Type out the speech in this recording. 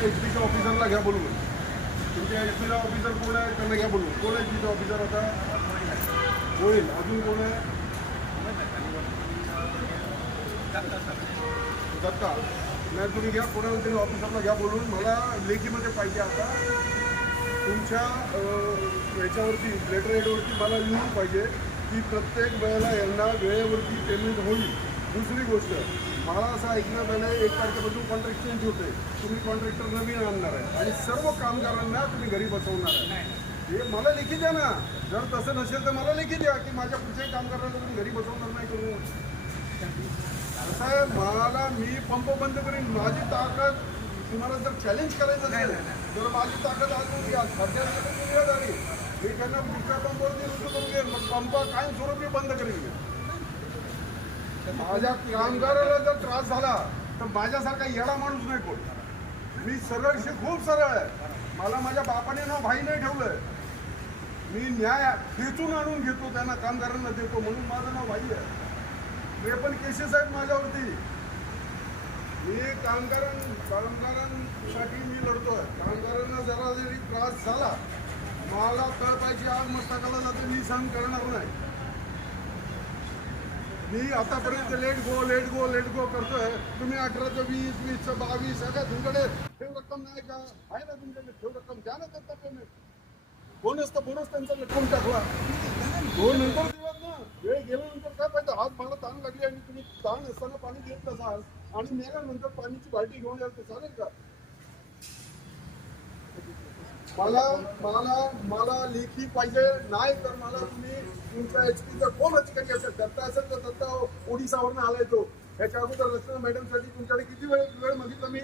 तुमच्या एचपीच्या ऑफिसरला घ्या बोलून. तुमच्या एचपीचा ऑफिसर कोण आहे त्यांना घ्या बोलून. कोण आहे एचपीचा ऑफिसर आता? होईल. अजून कोण आहे? दत्ता. नाही तुम्ही घ्या, कोणाला तरी ऑफिसरला घ्या बोलून. मला लेखीमध्ये पाहिजे आता तुमच्या याच्यावरती लेटर हेडवरती मला लिहून पाहिजे की प्रत्येक वेळेला यांना वेळेवरती पेमेंट होईल. दुसरी गोष्ट, मला असं ऐकण्यात आलं 1 तारखेपासून कॉन्ट्रॅक्ट चेंज होते. तुम्ही कॉन्ट्रॅक्टर नवीन आणणार आहे आणि सर्व कामगारांना तुम्ही घरी बसवणार आहे. हे मला लेखी द्या ना. जर तसं नसेल तर मला लेखी द्या की माझ्या कुठच्याही कामगारांना तुम्ही घरी बसवणार नाही करून. असं आहे, मला मी पंप बंद करीन. माझी ताकद तुम्हाला जर चॅलेंज करायचं असेल तर माझी ताकद आज सध्या झाली. मी त्यांना दुसऱ्या पंपावरती रुजू करून घेईन. मग पंप कायमस्वरूपी बंद करीन. माझ्या कामगाराला जर त्रास झाला तर माझ्यासारखा येडा माणूस नाही कोण. मी सरळ खूप सरळ आहे. मला माझ्या बापाने नाव भाई नाही ठेवलंय. मी न्याय खेचून आणून घेतो, त्यांना कामगारांना देतो म्हणून माझं नाव भाई आहे. हे पण केसेस आहेत माझ्यावरती. मी कामगारांसाठी मी लढतोय. कामगारांना जरा जरी त्रास झाला, मला तळपायची आग मस्तकाला जाते, मी सहन करणार नाही. मी आतापर्यंत लेट गो करतोय. तुम्ही 18चं 20, 20चं 22 सगळ्या तुमच्याकडे ठेव रक्कम नाही का? आहे ना तुमच्याकडे ठेव रक्कम, द्या ना त्यांचा पेमेंट. बोनस त्यांचा लटकून टाकला. दोन नंतर दिवस ना, वेळ गेल्यानंतर काय पाहिजे? आज मला ताण लागली आणि तुम्ही ताण असताना पाणी देत नसाल आणि मेल्यानंतर पाणीची बाल्टी घेऊन याल, ते चालेल का? मला लेखी पाहिजे. नाही तर मला तुम्ही तुमच्या एचपीचा कोण अधिकारी असेल, दत्ता असेल तर दत्ता ओडिसावरून आलाय तो. याच्या अगोदर रचना मॅडमसाठी तुमच्याकडे किती वेळ मागितला मी?